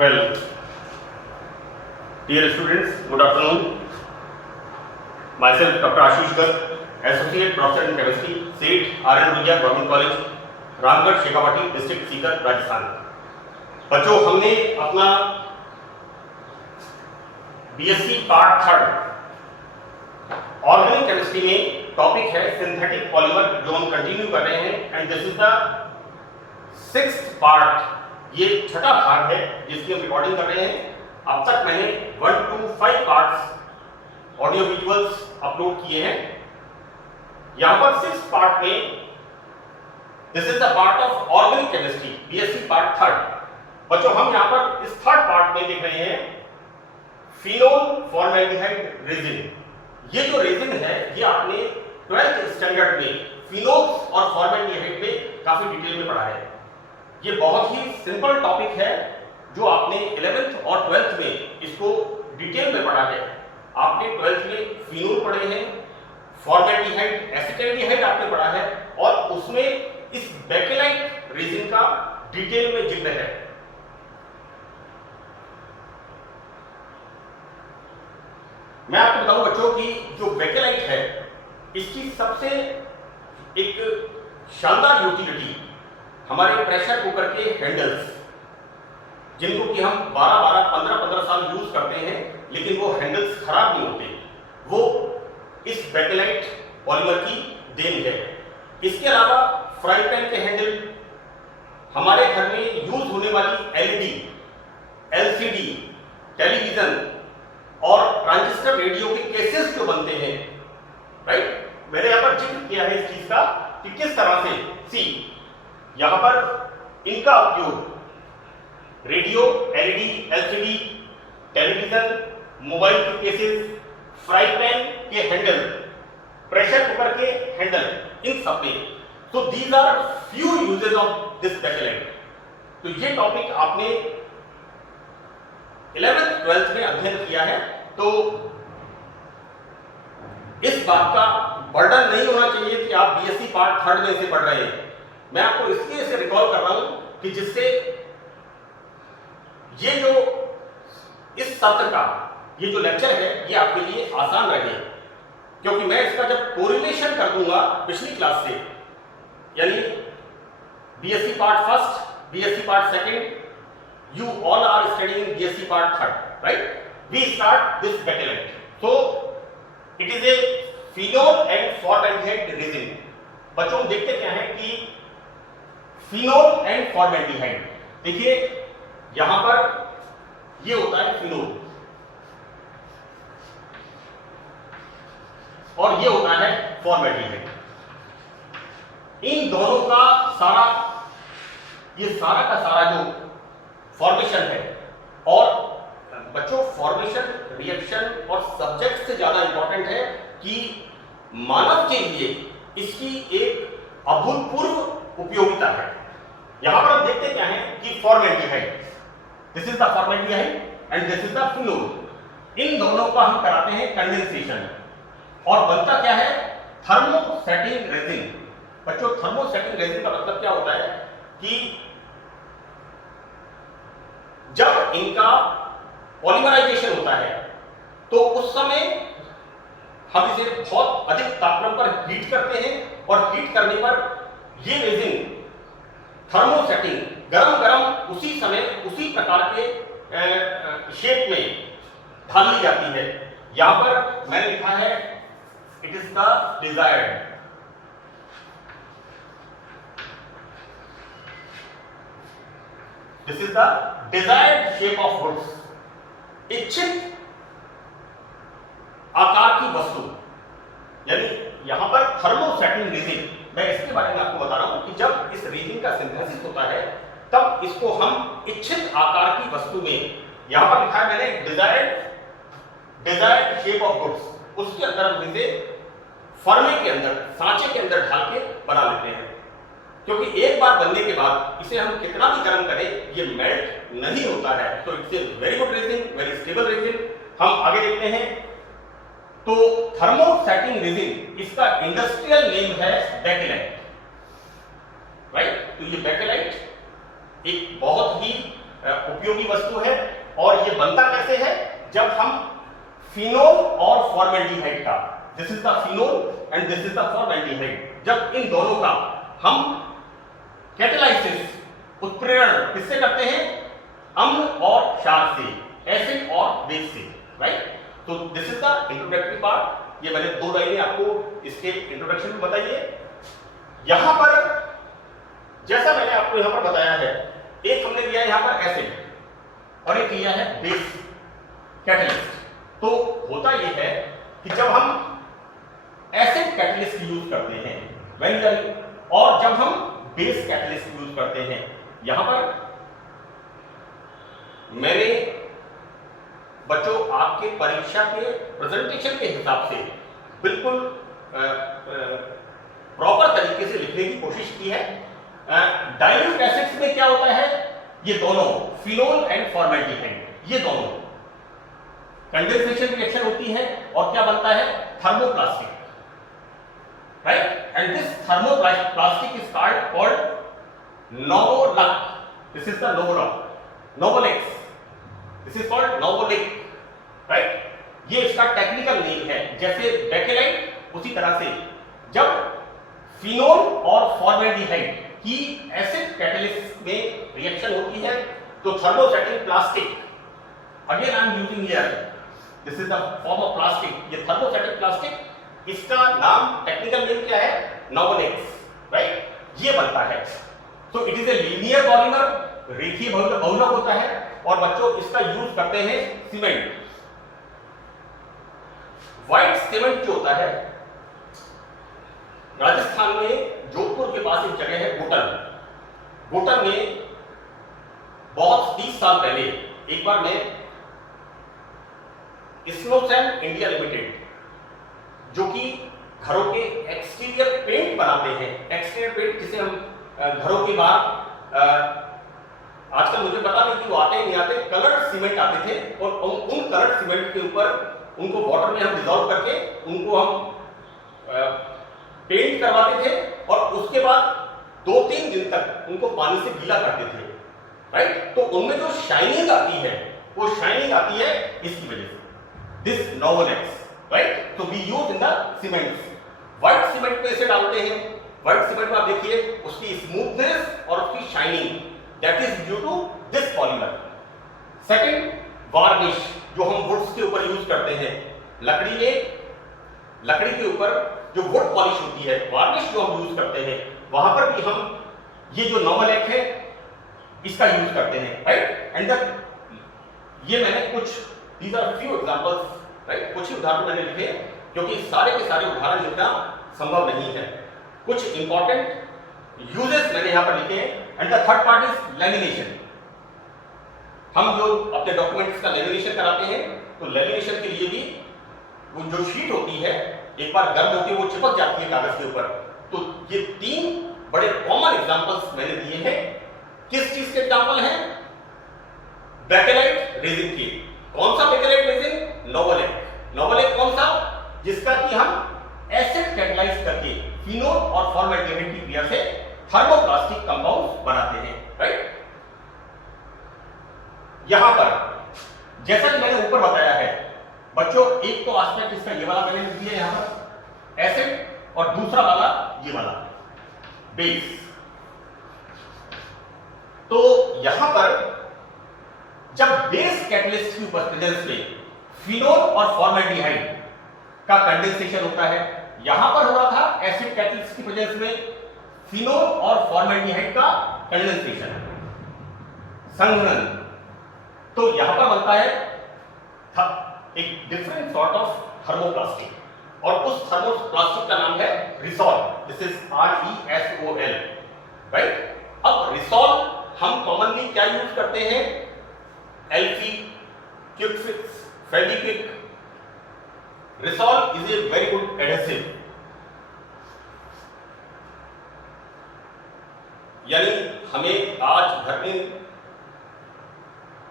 Well, dear students, good afternoon. Myself, Dr. Ashish Garg, Associate Professor in Chemistry, SEET, R.N. Rugia, Government College, Ramgarh, Shekhawati, district Sikar, Rajasthan. बच्चों, हमने अपना BSc part 3 organic chemistry में topic है synthetic polymer, जो हम continue कर रहे हैं and this is the 6th part. ये छठा भाग है जिसकी हम रिकॉर्डिंग कर रहे हैं। अब तक मैंने 1 to 5 parts audio visuals upload किए हैं। यहां पर 6th पार्ट में this is the part of organic chemistry, BSc part 3। बच्चों, हम यहां पर इस 3rd पार्ट में देख रहे हैं फिनोल फॉर्मेल्डिहाइड रेजिन। ये जो रेजिन है ये आपने 12th स्टैंडर्ड में फिनोल्स और फॉर्मेल्डिहाइड में काफी डिटेल में पढ़ा है। ये बहुत ही सिंपल टॉपिक है जो आपने 11th और 12th में इसको डिटेल में पढ़ा है। आपने 12th में फिनोल पढ़े हैं, फॉर्मेल्डिहाइड, एसिटाल्डिहाइड आपने पढ़ा है और उसमें इस बेकेलाइट रेजिन का डिटेल में जिक्र है। मैं आपको बताऊं बच्चों कि जो बेकेलाइट है इसकी सबसे एक शानदार यूटिलिटी हमारे प्रेशर कुकर के हैंडल्स, जिनको कि हम 12-12, 15-15 साल यूज करते हैं लेकिन वो हैंडल्स खराब नहीं होते, वो इस बेकेलाइट पॉलीमर की देन है। इसके अलावा फ्राई पैन के हैंडल, हमारे घर में यूज होने वाली एलईडी, एलसीडी, टेलीविजन और ट्रांजिस्टर रेडियो के केसेस जो बनते हैं, राइट, मैंने यहां पर जिक्र किया है इस चीज का कि किस तरह से यहां पर इनका उपयोग radio, LED, LCD, television, mobile के केसेस, फ्राई पैन के हैंडल, प्रेशर कुकर के हैंडल, इन सब में। तो these are few uses of this bakelite. तो ये टॉपिक आपने 11th 12th में अध्ययन किया है, तो इस बात का बर्डन नहीं होना चाहिए कि आप बीएससी पार्ट 3 में से पढ़ रहे हैं। मैं आपको इसलिए इसे रिकॉल कर रहा हूं कि जिससे ये जो इस सत्र का ये जो लेक्चर है ये आपके लिए आसान रहे, क्योंकि मैं इसका जब कोरिलेशन कर दूंगा पिछली क्लास से, यानी BSc part 1st, BSc part 2nd, you all are studying BSc part 3rd, right? We start this bekelite. So it is a phenol and formaldehyde resin. बच्चों, देखते क्या है कि फिनोल एंड फॉर्मेल्डिहाइड, देखिए यहां पर ये होता है फिनोल और ये होता है फॉर्मेल्डिहाइड। इन दोनों का सारा, ये सारा का सारा जो फॉर्मेशन है, और बच्चों फॉर्मेशन, रिएक्शन और सब्जेक्ट से ज्यादा इंपॉर्टेंट है कि मानव के लिए इसकी एक अभूतपूर्व उपयोगिता है। यहां पर हम देखते क्या है कि formaldehyde, this is the formaldehyde and this is the phenol. इन दोनों का हम कराते हैं कंडेंसेशन और बनता क्या है, थर्मोसेटिंग रेजिन। बच्चों, थर्मोसेटिंग रेजिन का मतलब क्या होता है कि जब इनका पॉलीमराइजेशन होता है तो उस समय हम इसे बहुत अधिक तापमान पर हीट करते हैं और हीट करने पर ये रेजिन थर्मोसेटिंग, गरम उसी समय उसी प्रकार के शेप में ढाल ली जाती है। यहां पर मैंने लिखा है it is the desired, this is the desired shape of goods, इच्छित आकार की वस्तु। यानी यहां पर थर्मोसेटिंग रेजिन, मैं इसके बारे में आपको बता रहा हूं कि जब इस रेजिन का सिंथेसिस होता है तब इसको हम इच्छित आकार की वस्तु में, यहां पर लिखा है मैंने डिजायर्ड शेप ऑफ गुड्स, उसके अंदर हम इसे फर्मे के अंदर, सांचे के अंदर ढाल के बना लेते हैं। क्योंकि एक बार बनने के बाद इसे हम कितना भी गर्म करें ये मेल्ट नहीं होता है। तो it's a very good resin, very stable resin. हम आगे देखते हैं तो थर्मोसेटिंग रेजिन, इसका इंडस्ट्रियल नेम है बेकेलाइट, राइट। तो ये बेकेलाइट एक बहुत ही उपयोगी वस्तु है। और ये बनता कैसे है, जब हम फिनोल और फॉर्मेल्डिहाइड का, this is the phenol and this is the formaldehyde, जब इन दोनों का हम कैटालाइसिस, उत्प्रेरण किससे करते हैं, अम्ल और क्षार से, एसिड और बेस से, राइट। तो this is the introductory part. ये मैंने 2 लाइनें आपको इसके इंट्रोडक्शन में बताई है। यहां पर जैसा मैंने आपको यहां पर बताया है, एक हमने लिया है यहां पर एसिड और एक लिया है बेस कैटलिस्ट। तो होता यह है कि जब हम एसिड कैटलिस्ट यूज करते हैं और जब हम बेस कैटलिस्ट यूज करते हैं, यहां पर मैंने बच्चों आपके परीक्षा के प्रेजेंटेशन के हिसाब से बिल्कुल प्रॉपर तरीके से लिखने की कोशिश की है। डाइल्यूट एसिड्स में क्या होता है, ये दोनों फिनोल एंड फॉर्मेल्डिहाइड, ये दोनों कंडेंसेशन रिएक्शन होती है और क्या बनता है, thermoplastic, right. And this thermoplastic is called novolac, this is the novolacs, this is called novolic, right. ये इसका टेक्निकल नेम है। जैसे बेकेलाइट, उसी तरह से जब फिनोल और फॉर्मेल्डिहाइड की एसिड कैटलिस्ट में रिएक्शन होती है तो thermostatic plastic, again I am using here, this is the form of plastic, ये थर्मोस्टेटिक प्लास्टिक, इसका नाम टेक्निकल नेम क्या है, नोवोलेक्स, राइट। ये बनता है। तो it is a linear polymer, रेखीय बहुलक होता है। और बच्चों इसका यूज करते हैं सीमेंट, व्हाइट सीमेंट जो होता है, राजस्थान में जोधपुर के पास एक जगह है गोटन में बहुत 30 साल पहले एक बार मैं स्नोसैन इंडिया लिमिटेड, जो कि घरों के एक्सटीरियर पेंट बनाते हैं, एक्सटीरियर पेंट जिसे हम घरों के बाहर, आजकल मुझे पता नहीं कि वो आते नहीं आते, कलर्ड सीमेंट आते थे और उन कलर्ड सीमेंट के ऊपर उनको वाटर में हम डिजॉल्व करके उनको हम पेंट करवाते थे और उसके बाद 2-3 दिन तक उनको पानी से गीला करते थे, राइट। तो उनमें जो शाइनिंग आती है, वो शाइनिंग आती है इसकी वजह से, दिस नोवोलेक्स, राइट। तो we use in the cements. White cement में इसे डालते हैं, व्हाइट सीमेंट में आप देखिए उसकी स्मूथनेस और उसकी shining, that is due to this polymer. Second, varnish, जो हम वुड्स के ऊपर यूज करते हैं, लकड़ी के ऊपर जो वुड पॉलिश होती है, वार्निश जो हम यूज करते हैं, वहां पर भी हम ये जो नोवोलेक है इसका यूज करते हैं, राइट। एंड ये मैंने कुछ, these are few examples, right, कुछ ही उदाहरण मैंने लिखे क्योंकि सारे के सारे उदाहरण लिखना संभव नहीं है। कुछ इंपॉर्टेंट यूजेस मैंने यहां पर लिखे हैं। And the third part is lamination. हम जो अपने डॉक्यूमेंट्स का लैमिनेशन कराते हैं, तो लैमिनेशन के लिए भी वो जो शीट होती है, एक बार गर्म होकर वो चिपक जाती है कागज के ऊपर। तो ये 3 बड़े कॉमन एग्जांपल्स मैंने दिए हैं। किस चीज के एग्जांपल हैं? बेकेलाइट रेजिन के। कौन सा बेकेलाइट रेजिन? नोवोलेक। नोवोलेक कौन सा? जिसका कि हम एसिड कैटलाइज करके फिनोल और फॉर्मेल्डिहाइड की क्रिया से थर्मोप्लास्टिक कंपाउंड बनाते हैं, राइट। यहां पर जैसा कि मैंने ऊपर बताया है बच्चों, एक तो एस्पेक्ट इसका ये वाला मैंने लिख दिया यहां पर एसिड, और दूसरा वाला ये वाला बेस। तो यहां पर जब बेस कैटलिस्ट की उपस्थिति में फिनोल और फॉर्मेल्डिहाइड का कंडेंसेशन होता है, यहां पर हो रहा था एसिड कैटलिस्ट की प्रेजेंस में फिनोल और फॉर्मेल्डिहाइड का कंडेंसेशन, संघनन। तो यहां पर बनता है एक डिफरेंट सॉर्ट ऑफ थर्मोप्लास्टिक, और उस थर्मोप्लास्टिक का नाम है resol. This is ReSol, right. अब रिसॉल हम कॉमनली क्या यूज करते हैं? Elfy, Quickfix, Fevikwik. Resol is a very good adhesive, यानी हमें आज घर में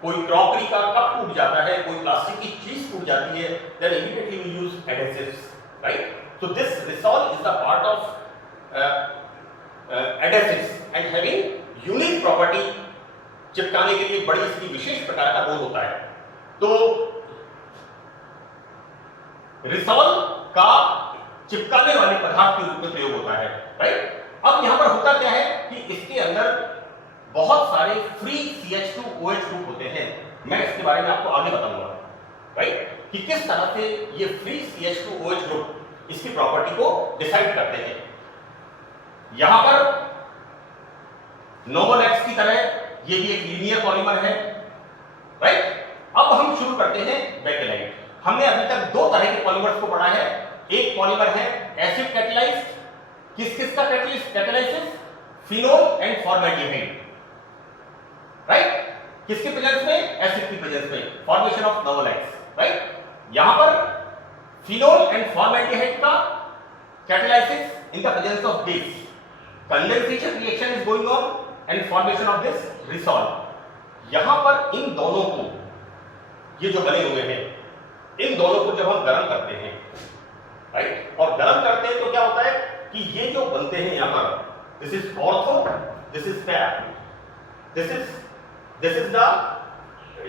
कोई क्रॉकरी का कप टूट जाता है, कोई प्लास्टिक की चीज टूट जाती है, then immediately we use adhesives, right? So this Risol is the part of adhesives and having unique property चिपकाने के लिए बड़ी इसकी विशेष प्रकार का बोर्ड होता है। तो रिसॉल का चिपकाने वाले पदार्थ के रूप में प्रयोग होता है, राइट। अब यहां पर होता क्या है कि इसके अंदर बहुत सारे फ्री CH2OH ग्रुप होते हैं। मैं इसके बारे में आपको आगे बताऊंगा, राइट, कि किस तरह से ये फ्री CH2OH ग्रुप इसकी प्रॉपर्टी को डिसाइड करते हैं। यहां पर नोबल एक्स की तरह ये भी एक लीनियर पॉलीमर है, राइट। अब हम शुरू करते हैं बेकेलाइट। हमने अभी तक दो तरह के पॉलीमर्स को पढ़ा है। एक पॉलीमर है एसिड कैटेलाइज्ड। किस का catalysis? Phenol and formaldehyde, right. किसके प्रेजेंस में? एसिड की प्रेजेंस में, formation of novolacs, right. यहां पर फिनोल एंड फॉर्मेल्डिहाइड का catalysis in the presence of this condensation reaction is going on and formation of this resol. यहां पर इन दोनों को, ये जो बने हुए हैं, इन दोनों को जब हम गर्म करते हैं, राइट, और गर्म करते हैं तो क्या होता है कि ये जो बनते हैं यहां पर, this is ortho, this is para, this is the,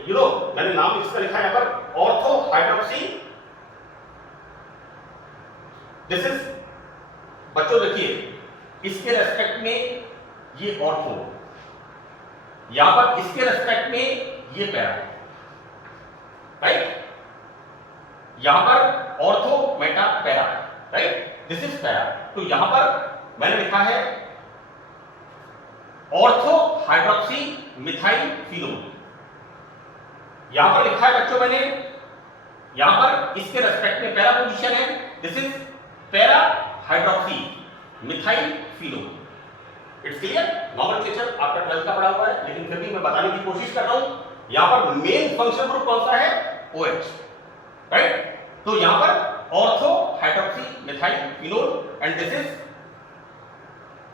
you know, मैंने नाम इसका लिखा है यहां पर ऑर्थो हाइड्रोक्सी, दिस इज, बच्चों देखिए इसके रेस्पेक्ट में ये ऑर्थो, यहां पर इसके रेस्पेक्ट में ये पैरा, राइट। यहां पर ortho Meta para, right, this is para. तो यहां पर मैंने लिखा है ऑर्थो हाइड्रोक्सी मिथाइल फिनोल। यहां पर लिखा है बच्चों मैंने, यहां पर इसके रेस्पेक्ट में पैरा पोजीशन है, this is para hydroxy methyl phenol. It's clear? Nomenclature आपका 12th का पढ़ा हुआ है, लेकिन फिर भी मैं बताने की कोशिश कर रहा हूं। यहां पर मेन फंक्शनल ग्रुप कौन सा है? OH, right. तो यहां पर ortho hydroxy methyl phenol and this is,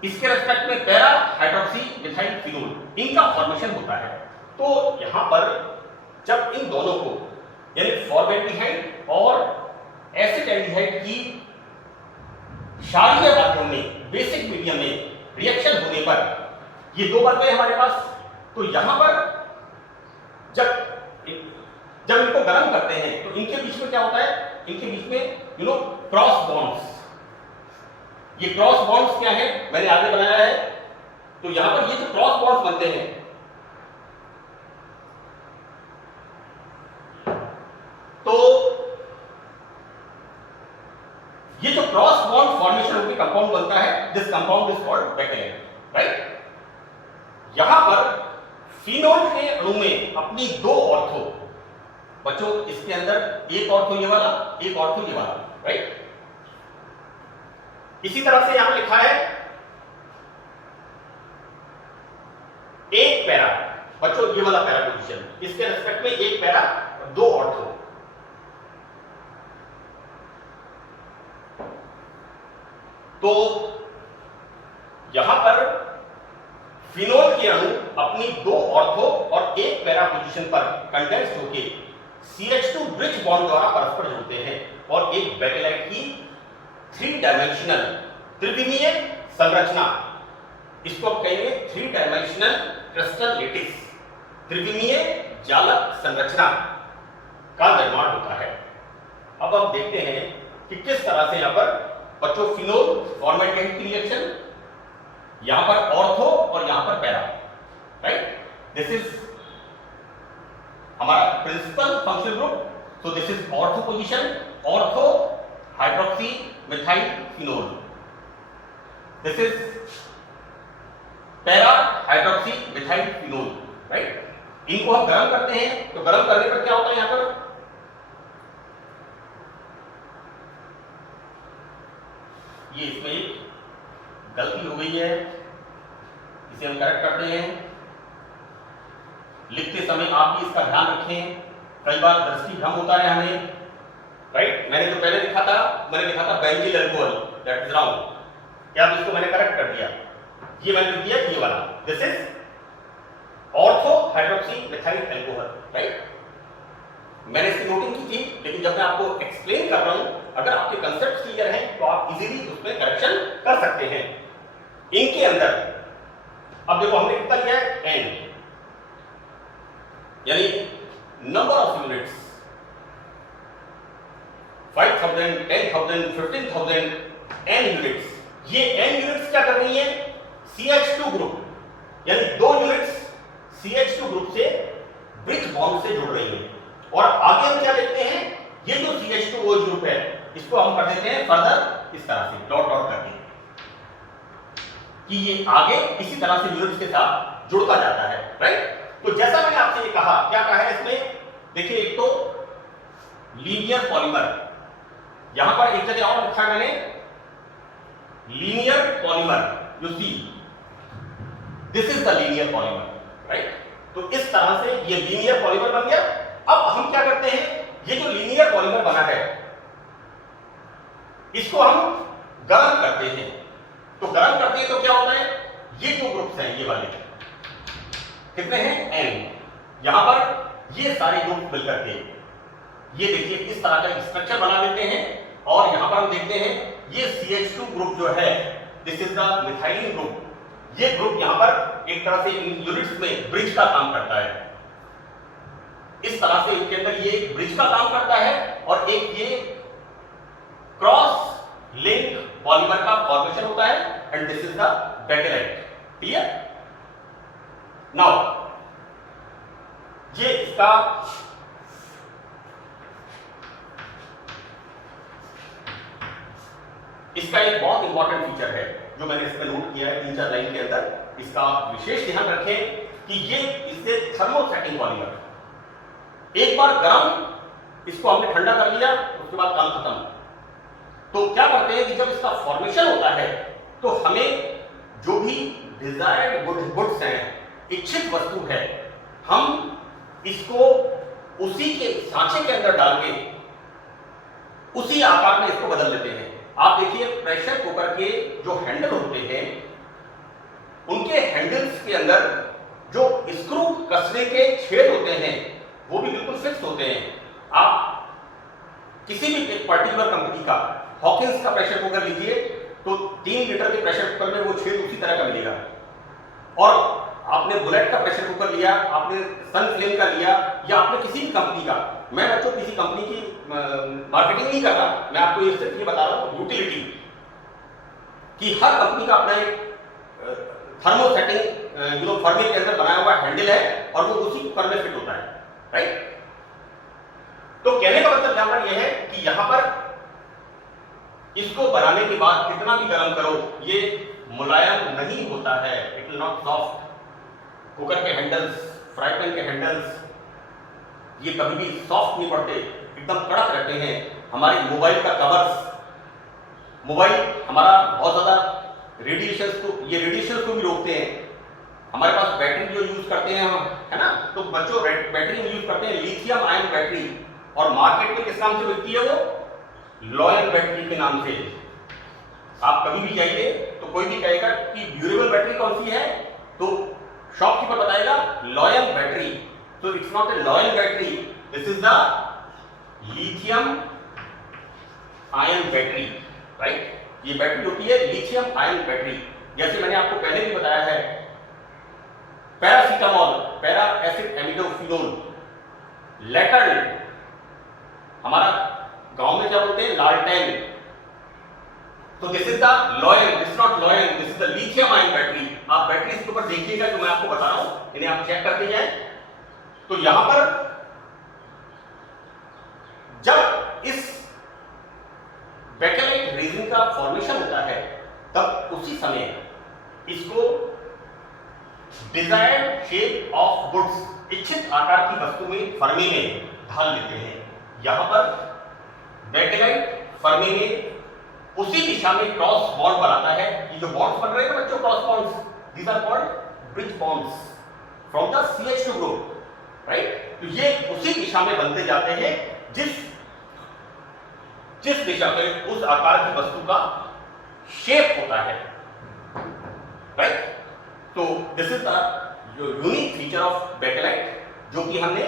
इसके रेस्पेक्ट में पैरा हाइड्रोक्सी मिथाइल फिनोल, इनका फॉर्मेशन होता है। तो यहां पर जब इन दोनों को, यानी फॉर्मेल्डिहाइड और एसिटाल्डिहाइड की क्षारीय माध्यम में, बेसिक मीडियम में रिएक्शन होने पर ये दो बन गए हमारे पास। तो यहां पर जब इनको गर्म करते हैं तो इनके बीच में क्या होता है? इनके बीच में, यू नो, क्रॉस बॉन्ड्स। ये क्रॉस बॉन्ड्स क्या है, मैंने आगे बनाया है। तो यहां पर ये जो क्रॉस बॉन्ड्स बनते हैं, तो ये जो क्रॉस बॉन्ड फॉर्मेशन होकर कंपाउंड बनता है, this compound is called bakelite, right. यहां पर फिनोल के अणु में अपनी दो ऑर्थो, बच्चों इसके अंदर एक ऑर्थो ये वाला, एक ऑर्थो ये वाला, राइट। इसी तरह से यहां लिखा है एक पैरा, बच्चों ये वाला पैरा पोजीशन, इसके रेस्पेक्ट में एक पैरा, दो ऑर्थो। तो यहां पर फिनोल के अणु अपनी दो ऑर्थो और एक पैरा पोजीशन पर कंडेंस्ड होकर CH2 ब्रिज बॉन्ड द्वारा परस्पर जुड़ते हैं और एक बेकेलाइट की 3 डायमेंशनल त्रिविमीय संरचना, इसको आप कहेंगे 3 डायमेंशनल क्रिस्टल लेटिस, त्रिविमीय जालक संरचना का निर्माण होता है। अब हम देखते हैं कि किस तरह से यहां पर बच्चों फिनोल फॉर्मेल्डिहाइड की रिएक्शन, यहां पर ऑर्थो और यहां पर पैरा, राइट। दिस इज हमारा principal functional group. So this is ortho position, ortho hydroxy methyl phenol, this is para hydroxy methyl phenol, right. इनको हम गर्म करते हैं तो गर्म करने पर क्या होता है? यहां पर ये इसमें एक गलती हो गई है, इसे हम करेक्ट करते हैं। लिखते समय आप भी इसका ध्यान रखें, कई बार दृष्टि भ्रम होता है हमें, राइट। मैंने जो पहले लिखा था, मैंने लिखा था बेंजील अल्कोहल, दैट इज रॉन्ग। क्या इसको मैंने करेक्ट कर दिया? ये मैंने लिख दिया ये वाला, this is ortho hydroxy methyl alcohol, right. मैंने इसकी नोटिंग की थी, लेकिन जब मैं आपको एक्सप्लेन कर रहा हूं, अगर आपके कंसेप्ट क्लियर हैं तो आप इजीली उसमें करेक्शन कर सकते हैं। इनके अंदर अब देखो हमने कितना लिया है? N, यानी number of units 5,000, 10,000, 15,000 n units. ये n यूनिट्स क्या कर रही है? CH2 ग्रुप यानी 2 यूनिट्स CH2 ग्रुप से ब्रिज बॉन्ड से जुड़ रही है। और आगे हम क्या देखते हैं, ये जो CH2OH ग्रुप है इसको हम कर देते हैं फर्दर इस तरह से डॉट डॉट करके कि ये आगे इसी तरह से यूनिट्स के साथ जुड़ता जाता है, राइट। तो जैसा मैंने आपसे ये कहा, क्या कहा है इसमें, देखिए एक तो लीनियर पॉलीमर, यहां पर एक जगह और लिखा है मैंने linear polymer, you see this is the linear polymer, right. तो इस तरह से ये लीनियर पॉलीमर बन गया। अब हम क्या करते हैं, ये जो लीनियर पॉलीमर बना है इसको हम गर्म करते हैं। तो गर्म करते हैं तो क्या होता है, ये जो ग्रुप्स हैं ये वाले कितने हैं n, यहां पर ये सारे ग्रुप मिलकर के ये देखिए इस तरह का स्ट्रक्चर बना देते हैं। और यहां पर हम देखते हैं ये CH2 ग्रुप जो है this is the methylene group, ये ग्रुप यहां पर एक तरह से इन यूनिट्स में ब्रिज का काम करता है। इस तरह से इनके अंदर ये ब्रिज का काम करता है और एक ये क्रॉस लिंक पॉलीमर का फॉर्मेशन होता है and this is the bakelite. Clear? Now ये इसका एक बहुत इंपॉर्टेंट फीचर है जो मैंने इसमें नोट किया है 3-4 लाइन के अंदर, इसका विशेष ध्यान रखें कि ये इससे थर्मोसेटिंग पॉलीमर, एक बार गर्म इसको हमने ठंडा कर लिया उसके बाद काम खत्म। तो क्या करते हैं कि जब इसका फॉर्मेशन होता है तो हमें जो भी डिजायर्ड गुड्स हैं, इच्छित वस्तु है, हम इसको उसी के सांचे के अंदर डाल के उसी आकार में इसको बदल देते हैं। आप देखिए प्रेशर कुकर के जो हैंडल होते हैं उनके हैंडल्स के अंदर जो स्क्रू कसने के छेद होते हैं वो भी बिल्कुल फिक्स होते हैं। आप किसी भी एक पर्टिकुलर कंपनी का हॉकिंस का प्रेशर कुकर लीजिए तो 3 लीटर के प्रेशर कुकर में वो छेद उसी तरह का मिलेगा। और आपने बुलेट का प्रेशर कुकर लिया, आपने सनफ्लेम का लिया या आपने किसी भी कंपनी का, मैं बच्चों किसी कंपनी की मार्केटिंग नहीं कर रहा, मैं आपको ये सिर्फ ये बता रहा हूँ यूटिलिटी कि हर कंपनी का अपना एक थर्मोसेटिंग फर्नेस के अंदर बनाया हुआ हैंडल है और वो उसी कुकर में फिट होता है, राइट। तो कहने का मतलब यहां पर यह है कि यहां पर इसको बनाने के बाद कितना भी गर्म करो ये मुलायम नहीं होता है, it will not soft. Cooker के हैंडल्स, फ्राई पैन के हैंडल्स ये कभी भी सॉफ्ट नहीं पड़ते, एकदम कड़क रहते हैं। हमारे मोबाइल का कवर्स, मोबाइल हमारा बहुत ज्यादा रेडिएशन को भी रोकते हैं। हमारे पास बैटरी जो यूज करते हैं हम, है ना, तो बच्चों बैटरी यूज करते हैं लिथियम आयन बैटरी, और मार्केट में किस नाम से बिकती है वो, लॉयल बैटरी के नाम से। आप कभी भी जाइए तो कोई भी कहेगा कि ड्यूरेबल बैटरी कौन सी है, तो शॉपकीपर बताएगा लॉयल बैटरी। तो it's not a loyal battery, this is the lithium ion battery, right. ये बैटरी होती है लिथियम आयन बैटरी। जैसे मैंने आपको पहले भी बताया है, पैरासीटामोल, पैरा एसिड एमिडोफिनोल, लेटर्न, हमारा गांव में क्या बोलते हैं, लालटेन। तो this is the loyal, this not loyal, this is the lithium ion battery. आप बैटरी इसके ऊपर देखिएगा जो मैं आपको बता रहा हूं, इन्हें आप चेक करते जाएं। तो यहां पर जब इस बेकेलाइट रेजिन का फॉर्मेशन होता है तब उसी समय इसको डिजायर्ड शेप ऑफ गुड्स, इच्छित आकार की वस्तु में, फर्मी में ढाल लेते हैं। यहां पर बेकेलाइट फर्मी में उसी दिशा में क्रॉस बॉन्ड बनाता है। ये जो बॉन्ड्स बन रहे हैं बच्चों, cross bonds, these are called bridge bonds from the CH2 group, right. तो ये उसी दिशा में बनते जाते हैं जिस दिशा में उस आकार की वस्तु का शेप होता है, राइट। तो this is the unique feature of bakelite जो कि हमने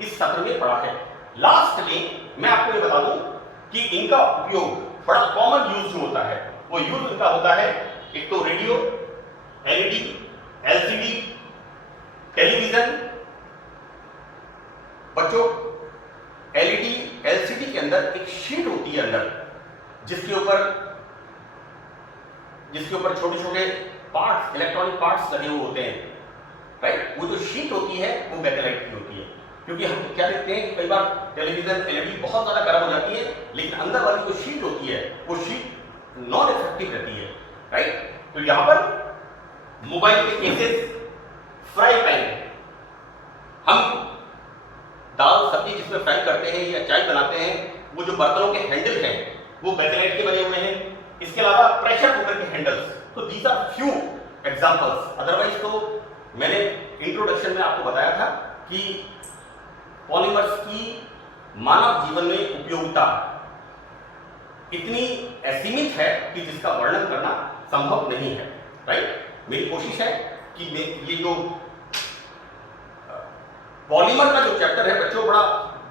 इस सत्र में पढ़ा है। लास्ट में मैं आपको ये बता दूं कि इनका उपयोग बड़ा कॉमन यूज जो होता है वो यूज इनका होता है, एक तो रेडियो, LED, LCD, टेलीविजन, छोटे छोटे पार्ट्स, इलेक्ट्रॉनिक पार्ट्स लगे हुए होते हैं, राइट। वो जो शीट होती है वो बैकलाइट की होती है, क्योंकि हम क्या देखते हैं कि कई बार टेलीविजन एलईडी बहुत ज़्यादा गर्म हो जाती है, लेकिन अंदर वाली जो शीट होती है वो शीट नॉन इफेक्टिव रहती है, राइट। तो यहाँ पर मोबाइल के केसेस, फ्राई पैन, हम दाल सब्जी जिसमें फ्राई करते हैं या चाय बनाते हैं, वो जो बर्तनों के हैंडल हैं वो बैकलाइट के बने हुए हैं। इसके अलावा प्रेशर कुकर के हैंडल्स, तो these are few examples. Otherwise तो मैंने इंट्रोडक्शन में आपको बताया था कि पॉलीमर्स की मानव जीवन में उपयोगिता इतनी असीमित है कि जिसका वर्णन करना संभव नहीं है, राइट। मेरी कोशिश है कि ये जो पॉलीमर का जो चैप्टर है बच्चों बड़ा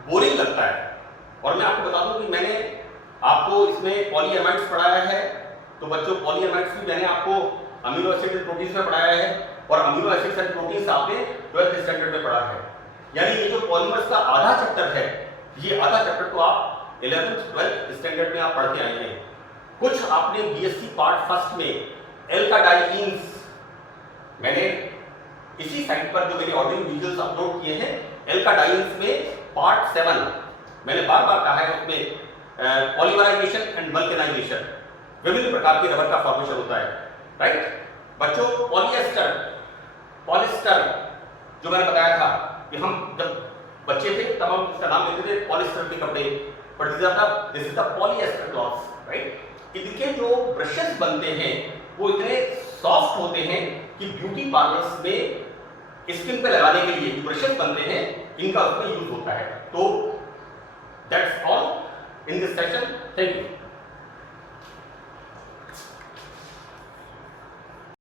बोरिंग लगता है, और मैं आपको बता दूं कि मैंने आपको इसमें पॉलीएमाइड्स पढ़ाया है, तो बच्चों पॉलीएमाइड्स भी मैंने आपको अमीनो एसिड एंड प्रोटीन्स में पढ़ाया है, और अमीनो एसिड्स एंड प्रोटीन्स आपने 12th स्टैंडर्ड में पढ़ा है। यानी ये जो पॉलीमर्स का आधा चैप्टर है, ये आधा चैप्टर तो आप 11th 12th स्टैंडर्ड में आप पढ़ के आए हैं। कुछ आपने बीएससी पार्ट फर्स्ट में एल्काडाइन्स, मैंने इसी साइट पर जो मेरे ऑडियो वीडियोस अपलोड किए हैं, एल्काडाइन्स में पार्ट 7 मैंने बार बार कहा है, उसमें पॉलीमराइजेशन एंड वल्केनाइजेशन, विभिन्न प्रकार के रबर का फॉर्मेशन होता है, राइट। बच्चों पॉलिएस्टर, पॉलिस्टर जो मैंने बताया था कि हम जब बच्चे थे तब हम इसका नाम लेते थे पॉलिस्टर के कपड़े, but this is the polyester clothes, right. इनके जो ब्रशेस बनते हैं वो इतने सॉफ्ट होते हैं कि ब्यूटी पार्लर्स में स्किन पे लगाने के लिए जो ब्रशेस बनते हैं इनका उसमें यूज होता है। तो that's all in this session, thank you.